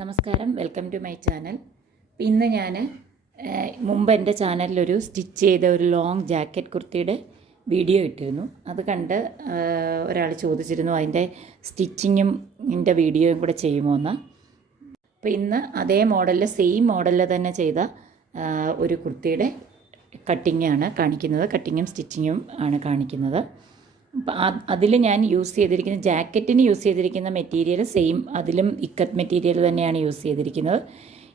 നമസ്കാരം, welcome to my channel. ഇന്ന് ഞാൻ മുമ്പ് എൻ്റെ ചാനലിലൊരു സ്റ്റിച്ച് ചെയ്ത ഒരു ലോങ് ജാക്കറ്റ് കുർത്തിയുടെ വീഡിയോ ഇട്ടിരുന്നു. അത് കണ്ട് ഒരാൾ ചോദിച്ചിരുന്നു അതിൻ്റെ സ്റ്റിച്ചിങ്ങും ഇതിൻ്റെ വീഡിയോയും കൂടെ ചെയ്യുമോ എന്ന്. അപ്പോൾ ഇന്ന് അതേ മോഡലിൽ സെയിം മോഡലിൽ തന്നെ ചെയ്ത ഒരു കുർത്തിയുടെ കട്ടിങ്ങാണ് കാണിക്കുന്നത്. കട്ടിങ്ങും സ്റ്റിച്ചിങ്ങും ആണ് കാണിക്കുന്നത്. അപ്പം അതിൽ ഞാൻ യൂസ് ചെയ്തിരിക്കുന്ന ജാക്കറ്റിന് യൂസ് ചെയ്തിരിക്കുന്ന മെറ്റീരിയൽ സെയിം, അതിലും ഇക്കത്ത് മെറ്റീരിയൽ തന്നെയാണ് യൂസ് ചെയ്തിരിക്കുന്നത്.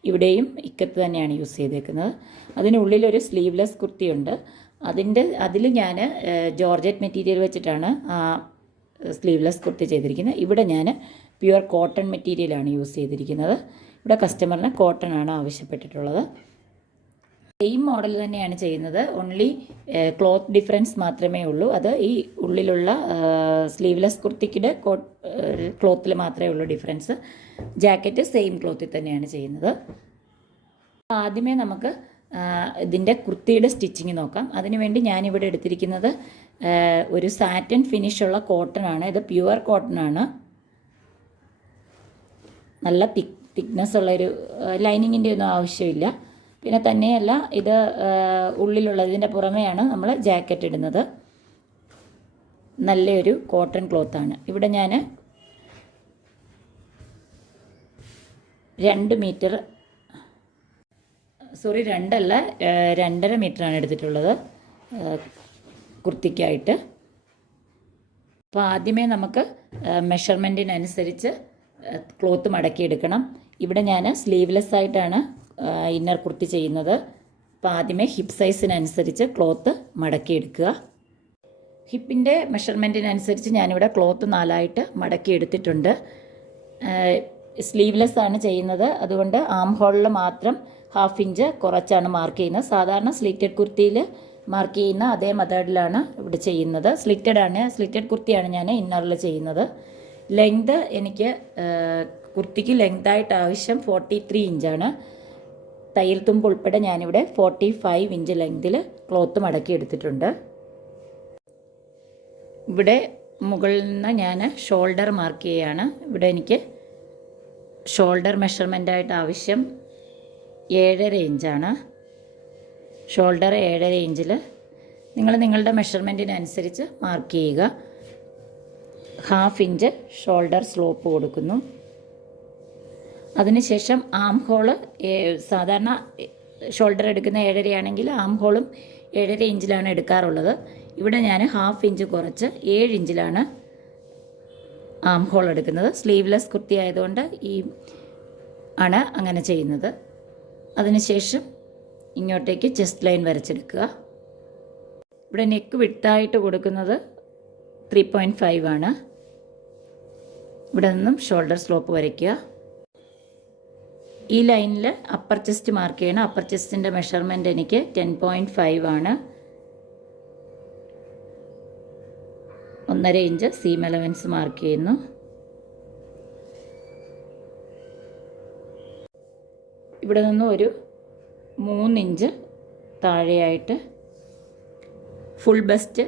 ഇവിടെയും ഇക്കത്ത് തന്നെയാണ് യൂസ് ചെയ്തിരിക്കുന്നത്. അതിനുള്ളിലൊരു സ്ലീവ്ലെസ് കുർത്തിയുണ്ട്. അതിൽ ഞാൻ ജോർജറ്റ് മെറ്റീരിയൽ വെച്ചിട്ടാണ് സ്ലീവ്ലെസ് കുർത്തി ചെയ്തിരിക്കുന്നത്. ഇവിടെ ഞാൻ പ്യുവർ കോട്ടൺ മെറ്റീരിയലാണ് യൂസ് ചെയ്തിരിക്കുന്നത്. ഇവിടെ കസ്റ്റമറിന് കോട്ടൺ ആണ് ആവശ്യപ്പെട്ടിട്ടുള്ളത്. സെയിം മോഡൽ തന്നെയാണ് ചെയ്യുന്നത്. ഓൺലി ക്ലോത്ത് ഡിഫറൻസ് മാത്രമേ ഉള്ളൂ. അത് ഈ ഉള്ളിലുള്ള സ്ലീവ്ലെസ് കുർത്തിക്കിടെ ക്ലോത്തിൽ മാത്രമേ ഉള്ളൂ ഡിഫറൻസ്. ജാക്കറ്റ് സെയിം ക്ലോത്തിൽ തന്നെയാണ് ചെയ്യുന്നത്. ആദ്യമേ നമുക്ക് ഇതിൻ്റെ കുർത്തിയുടെ സ്റ്റിച്ചിങ് നോക്കാം. അതിനുവേണ്ടി ഞാനിവിടെ എടുത്തിരിക്കുന്നത് ഒരു സാറ്റൻ ഫിനിഷുള്ള കോട്ടൺ ആണ്. ഇത് പ്യുവർ കോട്ടൺ ആണ്. നല്ല തിക്നെസ് ഉള്ളൊരു ലൈനിങ്ങിൻ്റെ ഒന്നും ആവശ്യമില്ല. പിന്നെ തന്നെയല്ല, ഇത് ഉള്ളിലുള്ളതിൻ്റെ പുറമെയാണ് നമ്മൾ ജാക്കറ്റ് ഇടുന്നത്. നല്ലൊരു കോട്ടൺ ക്ലോത്താണ്. ഇവിടെ ഞാൻ 2 മീറ്റർ 2.5 മീറ്ററാണ് എടുത്തിട്ടുള്ളത് കുർത്തിക്കായിട്ട്. അപ്പോൾ ആദ്യമേ നമുക്ക് മെഷർമെൻറ്റിനനുസരിച്ച് ക്ലോത്ത് മടക്കിയെടുക്കണം. ഇവിടെ ഞാൻ സ്ലീവ്ലെസ് ആയിട്ടാണ് ഇന്നർ കുർത്തി ചെയ്യുന്നത്. അപ്പോൾ ആദ്യമേ ഹിപ്പ് സൈസിനനുസരിച്ച് ക്ലോത്ത് മടക്കിയെടുക്കുക. ഹിപ്പിൻ്റെ മെഷർമെൻറ്റിനനുസരിച്ച് ഞാനിവിടെ ക്ലോത്ത് 4 മടക്കി എടുത്തിട്ടുണ്ട്. സ്ലീവ്ലെസ് ആണ് ചെയ്യുന്നത്. അതുകൊണ്ട് ആം ഹോളിൽ മാത്രം 1/2 ഇഞ്ച് കുറച്ചാണ് മാർക്ക് ചെയ്യുന്നത്. സാധാരണ സ്ലിറ്റഡ് കുർത്തിയിൽ മാർക്ക് ചെയ്യുന്ന അതേ മെത്തേഡിലാണ് ഇവിടെ ചെയ്യുന്നത്. സ്ലിറ്റഡ് കുർത്തിയാണ് ഞാൻ ഇന്നറിൽ ചെയ്യുന്നത്. ലെങ്ത് എനിക്ക് കുർത്തിക്ക് ലെങ്തായിട്ട് ആവശ്യം 43 ഇഞ്ചാണ്. തയ്യൽ തുമ്പ് ഉൾപ്പെടെ ഞാനിവിടെ 45 ഇഞ്ച് ലെങ്തിൽ ക്ലോത്ത് മടക്കി എടുത്തിട്ടുണ്ട്. ഇവിടെ മുകളിൽ നിന്ന് ഞാൻ ഷോൾഡർ മാർക്ക് ചെയ്യുകയാണ്. ഇവിടെ എനിക്ക് ഷോൾഡർ മെഷർമെൻറ്റായിട്ട് ആവശ്യം 7.5 ഇഞ്ചാണ്. ഷോൾഡർ 7.5 ഇഞ്ചിൽ നിങ്ങൾ നിങ്ങളുടെ മെഷർമെൻറ്റിനനുസരിച്ച് മാർക്ക് ചെയ്യുക. 1/2 ഇഞ്ച് ഷോൾഡർ സ്ലോപ്പ് കൊടുക്കുന്നു. അതിനുശേഷം ആം ഹോള് സാധാരണ ഷോൾഡർ എടുക്കുന്ന 7.5 ആണെങ്കിൽ ആം ഹോളും 7.5 ഇഞ്ചിലാണ് എടുക്കാറുള്ളത്. ഇവിടെ ഞാൻ 1/2 ഇഞ്ച് കുറച്ച് 7 ഇഞ്ചിലാണ് ആം ഹോൾ എടുക്കുന്നത്. സ്ലീവ്ലെസ് കുർത്തി ആയതുകൊണ്ട് ആണ് അങ്ങനെ ചെയ്യുന്നത്. അതിനുശേഷം ഇങ്ങോട്ടേക്ക് ചെസ്റ്റ് ലൈൻ വരച്ചെടുക്കുക. ഇവിടെ നെക്ക് വിഡ്ത്തായിട്ട് കൊടുക്കുന്നത് 3.5 ആണ്. ഇവിടെ നിന്നും ഷോൾഡർ സ്ലോപ്പ് വരയ്ക്കുക. ഈ ലൈനിൽ അപ്പർ ചെസ്റ്റ് മാർക്ക് ചെയ്യണം. അപ്പർ ചെസ്റ്റിൻ്റെ മെഷർമെൻറ്റ് എനിക്ക് 10.5 ആണ്. 1.5 ഇഞ്ച് സീം അലവൻസ് മാർക്ക് ചെയ്യുന്നു. ഇവിടെ നിന്ന് ഒരു 3 ഇഞ്ച് താഴെയായിട്ട് ഫുൾ ബസ്റ്റ്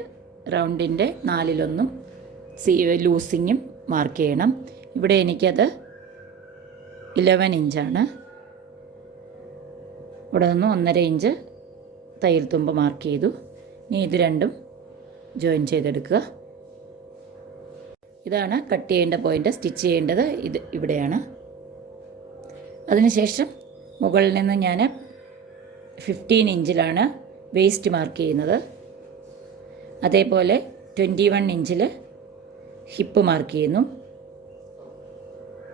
റൗണ്ടിൻ്റെ 4/1 ലൂസിങ്ങും മാർക്ക് ചെയ്യണം. ഇവിടെ എനിക്കത് 11 ഇഞ്ചാണ്. ഇവിടെ നിന്ന് 1.5 ഇഞ്ച് തയ്യൽ തുമ്പ് മാർക്ക് ചെയ്തു. ഇനി ഇത് രണ്ടും ജോയിൻ ചെയ്തെടുക്കുക. ഇതാണ് കട്ട് ചെയ്യേണ്ട പോയിൻ്റ്. സ്റ്റിച്ച് ചെയ്യേണ്ടത് ഇവിടെയാണ്. അതിനുശേഷം മുകളിൽ നിന്ന് ഞാൻ 15 ഇഞ്ചിലാണ് വേസ്റ്റ് മാർക്ക് ചെയ്യുന്നത്. അതേപോലെ 21 ഇഞ്ചിൽ ഹിപ്പ് മാർക്ക് ചെയ്യുന്നു.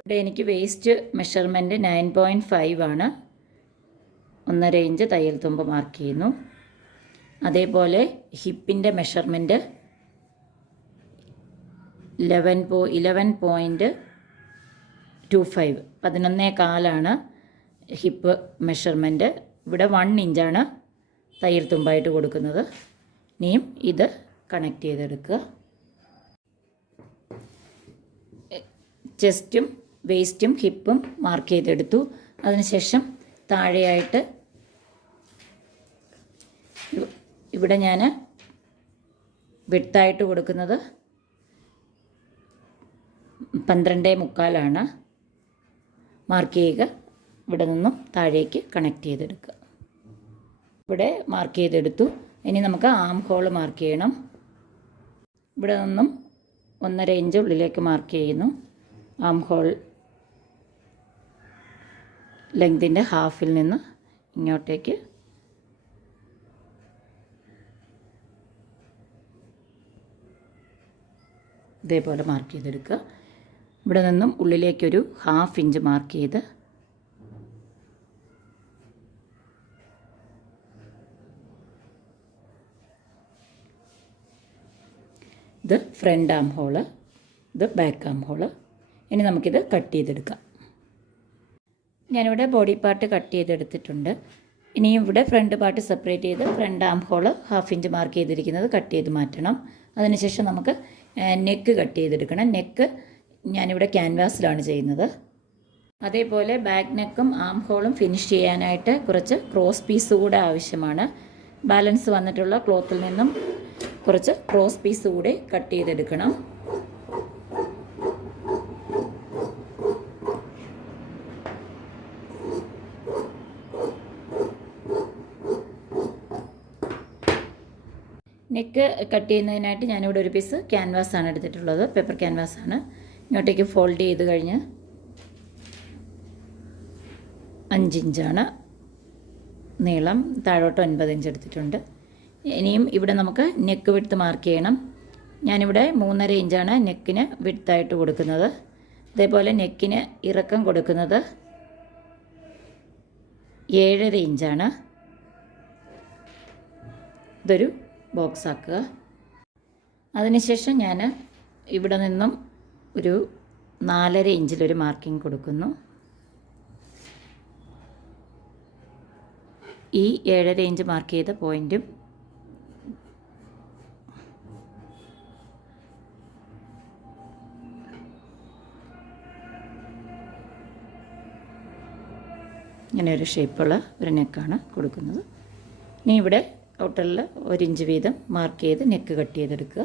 ഇവിടെ എനിക്ക് വേസ്റ്റ് മെഷർമെൻറ്റ് 9.5 ആണ്. 1.5 ഇഞ്ച് തയ്യൽ തുമ്പ് മാർക്ക് ചെയ്യുന്നു. അതേപോലെ ഹിപ്പിൻ്റെ മെഷർമെൻറ്റ് 11.25 11.25 ഹിപ്പ് മെഷർമെൻറ്റ്. ഇവിടെ 1 ഇഞ്ചാണ് തയ്യൽ തുമ്പായിട്ട് കൊടുക്കുന്നത്. ഇനിയും ഇത് കണക്ട് ചെയ്തെടുക്കുക. ചെസ്റ്റും വേസ്റ്റും ഹിപ്പും മാർക്ക് ചെയ്തെടുത്തു. അതിനുശേഷം താഴെയായിട്ട് ഇവിടെ ഞാൻ വിഡ്ത്തായിട്ട് കൊടുക്കുന്നത് 12.25 ആണ്. മാർക്ക് ചെയ്യുക. ഇവിടെ നിന്നും താഴേക്ക് കണക്ട് ചെയ്തെടുക്കുക. ഇവിടെ മാർക്ക് ചെയ്തെടുത്തു. ഇനി നമുക്ക് ആം ഹോൾ മാർക്ക് ചെയ്യണം. ഇവിടെ നിന്നും 1.5 ഇഞ്ച് ഉള്ളിലേക്ക് മാർക്ക് ചെയ്യുന്നു. ആം ഹോൾ ലെങ്തിൻ്റെ ഹാഫിൽ നിന്ന് ഇങ്ങോട്ടേക്ക് ഇതേപോലെ മാർക്ക് ചെയ്തെടുക്കുക. ഇവിടെ നിന്നും ഉള്ളിലേക്കൊരു 1/2 ഇഞ്ച് മാർക്ക് ചെയ്ത് ഇത് ഫ്രണ്ട് ആം ഹോള്, ഇത് ബാക്ക് ആം ഹോള്. ഇനി നമുക്കിത് കട്ട് ചെയ്തെടുക്കാം. ഞാനിവിടെ ബോഡി പാർട്ട് കട്ട് ചെയ്തെടുത്തിട്ടുണ്ട്. ഇനിയും ഇവിടെ ഫ്രണ്ട് പാർട്ട് സെപ്പറേറ്റ് ചെയ്ത് front armhole 1/2 inch mark ചെയ്തിരിക്കുന്നത് കട്ട് ചെയ്ത് മാറ്റണം. അതിനുശേഷം നമുക്ക് നെക്ക് കട്ട് ചെയ്തെടുക്കണം. നെക്ക് ഞാനിവിടെ ക്യാൻവാസിലാണ് ചെയ്യുന്നത്. അതേപോലെ ബാക്ക് നെക്കും ആം ഹോളും ഫിനിഷ് ചെയ്യാനായിട്ട് കുറച്ച് ക്രോസ് പീസ് കൂടെ ആവശ്യമാണ്. ബാലൻസ് വന്നിട്ടുള്ള ക്ലോത്തിൽ നിന്നും കുറച്ച് ക്രോസ് പീസ് കൂടെ കട്ട് ചെയ്തെടുക്കണം. നെക്ക് കട്ട് ചെയ്യുന്നതിനായിട്ട് ഞാനിവിടെ ഒരു പീസ് ക്യാൻവാസാണ് എടുത്തിട്ടുള്ളത്, പേപ്പർ ക്യാൻവാസാണ്. ഇങ്ങോട്ടേക്ക് ഫോൾഡ് ചെയ്ത് കഴിഞ്ഞ് 5 ഇഞ്ചാണ് നീളം, താഴോട്ട് 9 ഇഞ്ച് എടുത്തിട്ടുണ്ട്. ഇനിയും ഇവിടെ നമുക്ക് നെക്ക് വിഡ്ത്ത് മാർക്ക് ചെയ്യണം. ഞാനിവിടെ 3.5 ഇഞ്ചാണ് നെക്കിന് വിഡ്ത്തായിട്ട് കൊടുക്കുന്നത്. അതേപോലെ നെക്കിന് ഇറക്കം കൊടുക്കുന്നത് 7.5 ഇഞ്ചാണ്. ഇതൊരു ബോക്സ് ആക്കുക. അതിനുശേഷം ഞാൻ ഇവിടെ നിന്നും ഒരു 4.5 ഇഞ്ചിലൊരു മാർക്കിംഗ് കൊടുക്കുന്നു. ഈ 7.5 ഇഞ്ച് മാർക്ക് ചെയ്ത പോയിൻറ്റും ഇങ്ങനെ ഒരു ഷേപ്പുള്ള ഒരു നെക്കാണ് കൊടുക്കുന്നത്. ഇനി ഇവിടെ ഔട്ടറിൽ 1 ഇഞ്ച് വീതം മാർക്ക് ചെയ്ത് നെക്ക് കട്ട് ചെയ്തെടുക്കുക.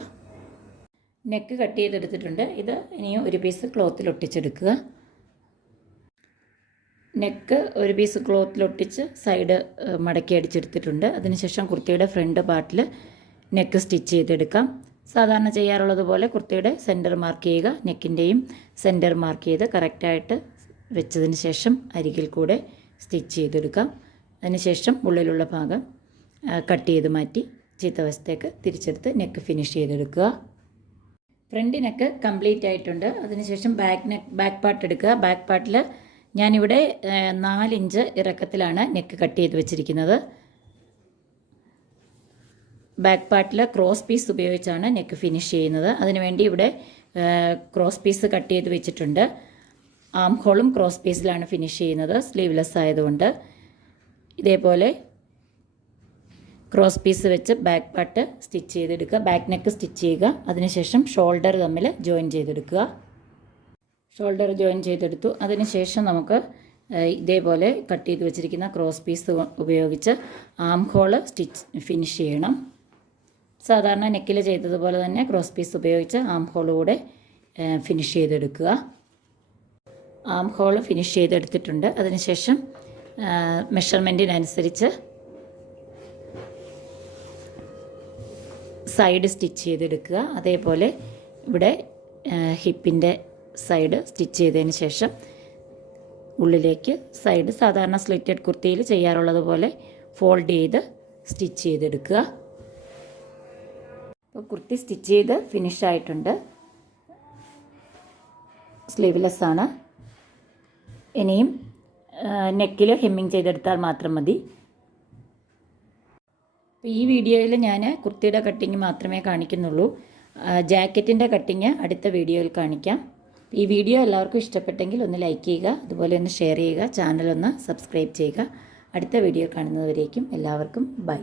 നെക്ക് കട്ട് ചെയ്തെടുത്തിട്ടുണ്ട്. ഇത് ഇനിയും ഒരു പീസ് ക്ലോത്തിൽ ഒട്ടിച്ചെടുക്കുക. നെക്ക് ഒരു പീസ് ക്ലോത്തിലൊട്ടിച്ച് സൈഡ് മടക്കി അടിച്ചെടുത്തിട്ടുണ്ട്. അതിനുശേഷം കുർത്തിയുടെ ഫ്രണ്ട് പാർട്ടിൽ നെക്ക് സ്റ്റിച്ച് ചെയ്തെടുക്കാം. സാധാരണ ചെയ്യാറുള്ളത് പോലെ കുർത്തിയുടെ സെൻറ്റർ മാർക്ക് ചെയ്യുക. നെക്കിൻ്റെയും സെൻറ്റർ മാർക്ക് ചെയ്ത് കറക്റ്റായിട്ട് വെച്ചതിന് ശേഷം അരികിൽ കൂടെ സ്റ്റിച്ച് ചെയ്തെടുക്കാം. അതിനുശേഷം ഉള്ളിലുള്ള ഭാഗം കട്ട് ചെയ്ത് മാറ്റി ചീത്തവശത്തേക്ക് തിരിച്ചെടുത്ത് നെക്ക് ഫിനിഷ് ചെയ്തെടുക്കുക. ഫ്രണ്ട് നെക്ക് കംപ്ലീറ്റ് ആയിട്ടുണ്ട്. അതിനുശേഷം ബാക്ക് പാർട്ട് എടുക്കുക. ബാക്ക് പാർട്ടിൽ ഞാനിവിടെ 4 ഇഞ്ച് ഇറക്കത്തിലാണ് നെക്ക് കട്ട് ചെയ്ത് വെച്ചിരിക്കുന്നത്. ബാക്ക് പാർട്ടിൽ ക്രോസ് പീസ് ഉപയോഗിച്ചാണ് നെക്ക് ഫിനിഷ് ചെയ്യുന്നത്. അതിനുവേണ്ടി ഇവിടെ ക്രോസ് പീസ് കട്ട് ചെയ്ത് വെച്ചിട്ടുണ്ട്. ആം ഹോളും ക്രോസ് പീസിലാണ് ഫിനിഷ് ചെയ്യുന്നത്, സ്ലീവ്ലെസ് ആയതുകൊണ്ട്. ഇതേപോലെ ക്രോസ് പീസ് വെച്ച് ബാക്ക് പാർട്ട് സ്റ്റിച്ച് ചെയ്തെടുക്കുക. ബാക്ക് നെക്ക് സ്റ്റിച്ച് ചെയ്യുക. അതിനുശേഷം ഷോൾഡർ തമ്മിൽ ജോയിൻ ചെയ്തെടുക്കുക. ഷോൾഡർ ജോയിൻ ചെയ്തെടുത്തു. അതിനുശേഷം നമുക്ക് ഇതേപോലെ കട്ട് ചെയ്ത് വെച്ചിരിക്കുന്ന ക്രോസ് പീസ് ഉപയോഗിച്ച് ആം ഹോള് ഫിനിഷ് ചെയ്യണം. സാധാരണ നെക്കിൽ ചെയ്തതുപോലെ തന്നെ ക്രോസ് പീസ് ഉപയോഗിച്ച് ആം ഹോൾ കൂടെ ഫിനിഷ് ചെയ്തെടുക്കുക. ആം ഹോൾ ഫിനിഷ് ചെയ്തെടുത്തിട്ടുണ്ട്. അതിനുശേഷം മെഷർമെൻറ്റിനനുസരിച്ച് സൈഡ് സ്റ്റിച്ച് ചെയ്തെടുക്കുക. അതേപോലെ ഇവിടെ ഹിപ്പിൻ്റെ സൈഡ് സ്റ്റിച്ച് ചെയ്തതിന് ശേഷം ഉള്ളിലേക്ക് സൈഡ് സാധാരണ സ്ലിറ്റഡ് കുർത്തിയിൽ ചെയ്യാറുള്ളത് പോലെ ഫോൾഡ് ചെയ്ത് സ്റ്റിച്ച് ചെയ്തെടുക്കുക. അപ്പോൾ കുർത്തി സ്റ്റിച്ച് ചെയ്ത് ഫിനിഷ് ആയിട്ടുണ്ട്. സ്ലീവ്ലെസ് ആണ്. ഇനിയും നെക്കിൽ ഹെമ്മിങ് ചെയ്തെടുത്താൽ മാത്രം മതി. ഈ വീഡിയോയിൽ ഞാൻ കുർത്തിയുടെ കട്ടിങ് മാത്രമേ കാണിക്കുന്നുള്ളൂ. ജാക്കറ്റിൻ്റെ കട്ടിങ് അടുത്ത വീഡിയോയിൽ കാണിക്കാം. ഈ വീഡിയോ എല്ലാവർക്കും ഇഷ്ടപ്പെട്ടെങ്കിൽ ഒന്ന് ലൈക്ക് ചെയ്യുക, അതുപോലെ ഒന്ന് ഷെയർ ചെയ്യുക, ചാനൽ ഒന്ന് സബ്സ്ക്രൈബ് ചെയ്യുക. അടുത്ത വീഡിയോ കാണുന്നതുവരേക്കും എല്ലാവർക്കും ബൈ.